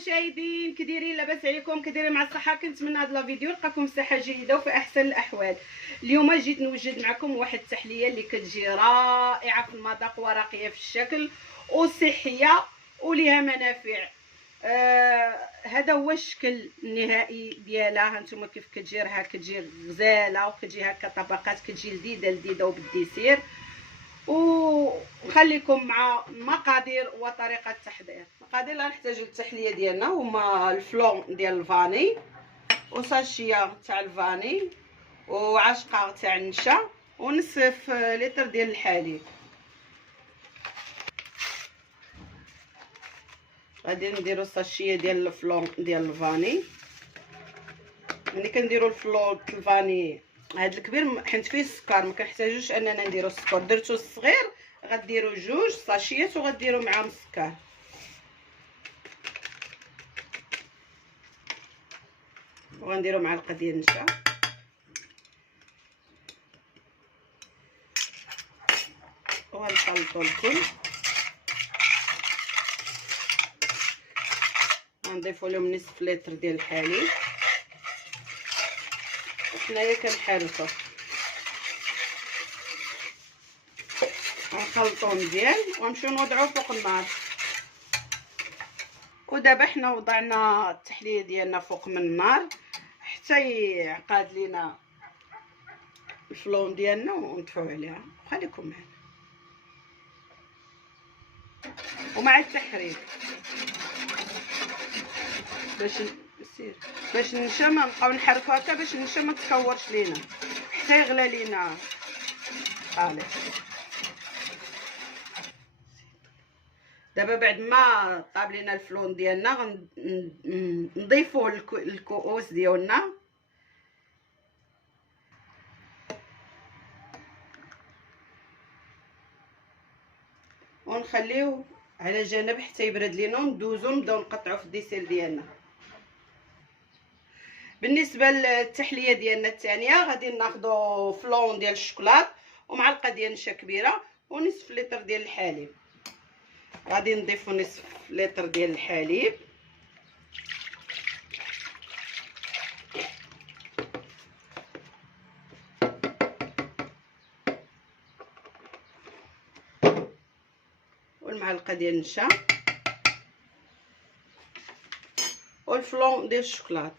المشاهدين، كي دايرين؟ لاباس عليكم؟ كدايرين مع الصحه؟ كنتمنى هذا الفيديو لقاكم بصحه جيده وفي احسن الاحوال. اليوم جيت نوجد معكم واحد التحليه اللي كتجي رائعه في المذاق وراقيه في الشكل وصحيه وليها منافع. هذا هو الشكل النهائي ديالها. هانتوما كيف كتجي، راها كتجي غزاله وكتجي هكا طبقات، كتجي لذيذه وبالديسير. وخليكم مع مقادير وطريقه التحضير. المقادير اللي غنحتاجو للتحليه ديالنا هما الفلون ديال الفاني وساشيه تاع الفاني وعشقه تاع النشا ونصف لتر ديال الحليب. غادي نديرو ساشيه ديال الفلون ديال الفاني. ملي كنديرو الفلون الفاني هاد الكبير حيت فيه السكر، ما كنحتاجوش اننا نديرو السكر. درتو الصغير غديروا جوج ساشيات وغديروا معاهم السكر. وغنديروا معلقه ديال النشا وغنخلطوا الكل. غنضيفوا لهم نصف لتر ديال الحليب وحنايا كنحركوا. غنخلطوه مزيان ونمشيو نوضعوه فوق النار. ودابا حنا وضعنا التحليه ديالنا فوق من النار حتى يعقد لينا الفلون ديالنا ونطفيو عليها. خليكم معنا ومع التحريك باش النشا ما نبقاو نحركو هكا، باش النشا ما تكورش لينا حتى يغلى لينا الخليط. دابا بعد ما طاب لينا الفلون ديالنا غنضيفوه للكؤوس ديالنا ونخليوه على جنب حتى يبرد لينا وندوزو نبداو نقطعو في الديسير ديالنا. بالنسبه للتحليه ديالنا الثانيه غادي ناخذوا فلون ديال الشوكولات ومعلقه ديال النشا كبيره ونصف لتر ديال الحليب. غادي نضيفوا نصف لتر ديال الحليب والمعلقه ديال النشا والفلون ديال الشوكولات.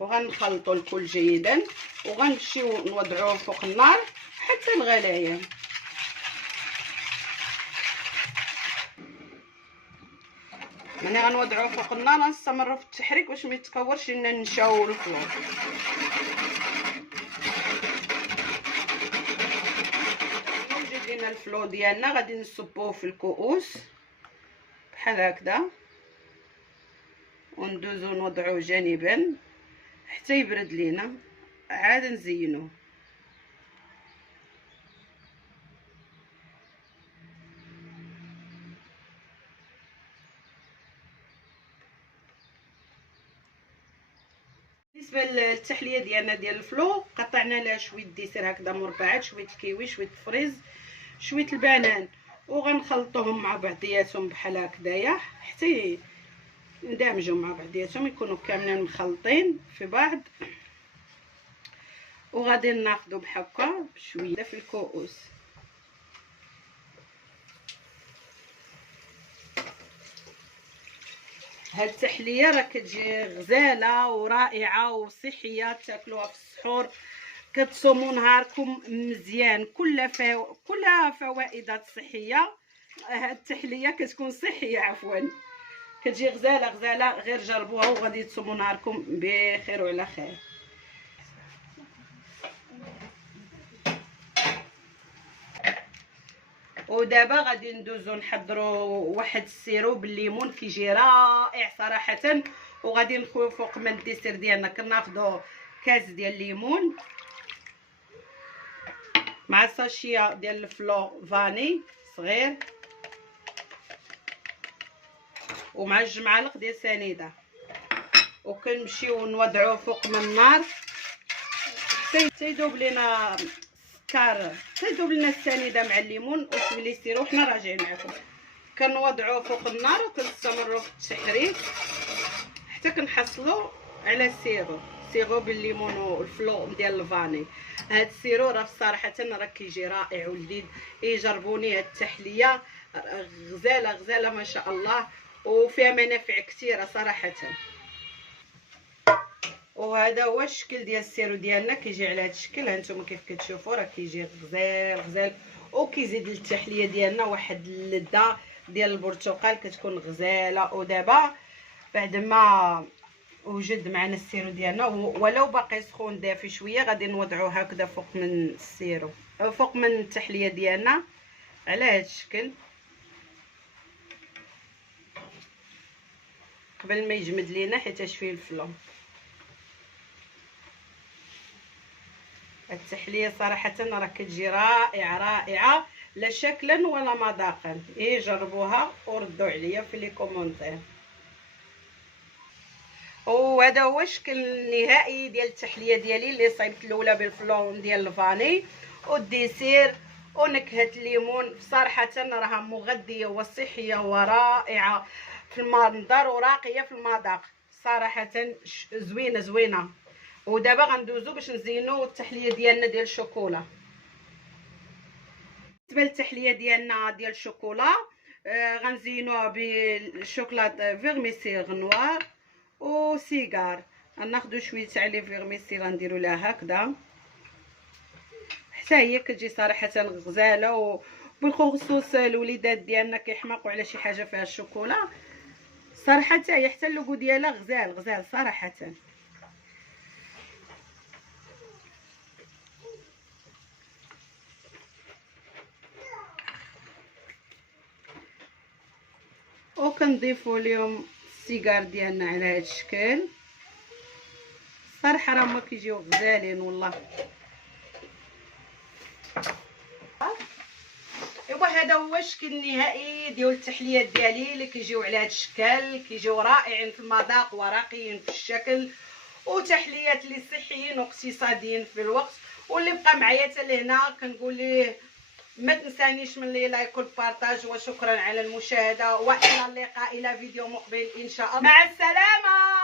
وغنخلطوا الكل جيدا وغنمشيو نوضعوه فوق النار حتى الغليان. ملي غنوضعوه فوق النار غنستمروا في التحريك باش ما يتكورش لنا النشا والفلون. وجد لينا الفلون ديالنا غادي نصبوه في الكؤوس بحال هكذا وندوزو نوضعوه جانبا حتى يبرد لينا، عاد نزينوه. بالنسبه للتحليه ديالنا ديال الفلو قطعنا لها شويه ديسير هكذا مربعات، شويه الكيوي، شويه الفريز، شويه البنان، وغنخلطوهم مع بعضياتهم بحال هكذايا حتى ندمجوا مع بعضياتهم يكونوا كاملين مخلطين في بعض. وغادي ناخذوا بحكا بشويه في الكؤوس. هاد التحليه راه كتجي غزاله ورائعه وصحيه، تاكلوها في السحور كتصوموا نهاركم مزيان. كلها فوائد صحيه. هاد التحليه كتكون صحيه عفوا، كتجي غزاله غير جربوها وغادي تصوموا نهاركم بخير وعلى خير. ودابا غادي ندوزو نحضروا واحد السيرو بالليمون كيجي رائع صراحه. وغادي نخويو فوق من الديسير ديالنا كناخذوا كاس ديال الليمون مع ساشيه ديال الفلو فاني صغير، ومع 2 معالق ديال سنيده، وكنمشيو نوضعوه فوق من النار حتى يذوب لينا السكر، حتى يذوب لنا السنيده مع الليمون وتولي سيرو. حنا راجعين معكم كنوضعوه فوق النار وكنستمروا في التحريك حتى كنحصلوا على سيرو بالليمون والفلو ديال الفاني. هاد السيرو راه صراحه راه كيجي رائع ولذيذ، جربوني. هاد التحليه غزاله ما شاء الله، وفيها منافع كثيره صراحه. وهذا هو الشكل ديال السيرو ديالنا، كيجي على هذا الشكل. هانتوما كيف كتشوفوا راه كيجي غزال، وكيزيد للتحليه ديالنا واحد اللذه ديال البرتقال كتكون غزاله. ودابا بعد ما وجد معنا السيرو ديالنا ولو باقي سخون دافي شويه، غادي نوضعوه هكذا فوق من السيرو فوق من التحليه ديالنا على هذا الشكل قبل ما يجمد لينا حيتاش فيه الفلو. التحليه صراحه راه كتجي رائعه لا شكلا ولا مذاقا. جربوها وردوا عليا في لي كومونتير. وهذا هو الشكل النهائي ديال التحليه ديالي اللي صايبت الاولى بالفلون ديال الفاني والديسير ونكهه الليمون. بصراحه راها مغذيه وصحيه ورائعه في المنظر وراقيه في المذاق، صراحه زوينه. ودابا غندوزو باش نزينو التحليه ديالنا ديال الشوكولا. بالنسبه للتحليه ديالنا ديال الشوكولا غنزينوها بالشوكولات فيرميسي غنوار وسيجار. غناخدو شويه تاع لي فيرميسي غنديرو لها هكذا حتى هي كتجي صراحه غزاله. وبالخصوص الوليدات ديالنا كيحماقوا على شي حاجه فيها الشوكولا، صراحه هي حتى اللوغو ديالها غزال صراحه. وكنضيفوا لهم السيجار ديالنا على هذا الشكل. صراحه راهما كيجيو غزالين والله. ايوا هذا هو الشكل النهائي ديال التحليات ديالي اللي كيجيو على هذا الشكل، كيجيو رائعين في المذاق وراقيين في الشكل، وتحليات اللي صحيين واقتصاديين في الوقت. واللي بقى معايا حتى لهنا كنقول ليه ما تنسانيش من لي لايك والبارطاج، وشكرا على المشاهده، والى اللقاء الى فيديو مقبل ان شاء الله. مع السلامه.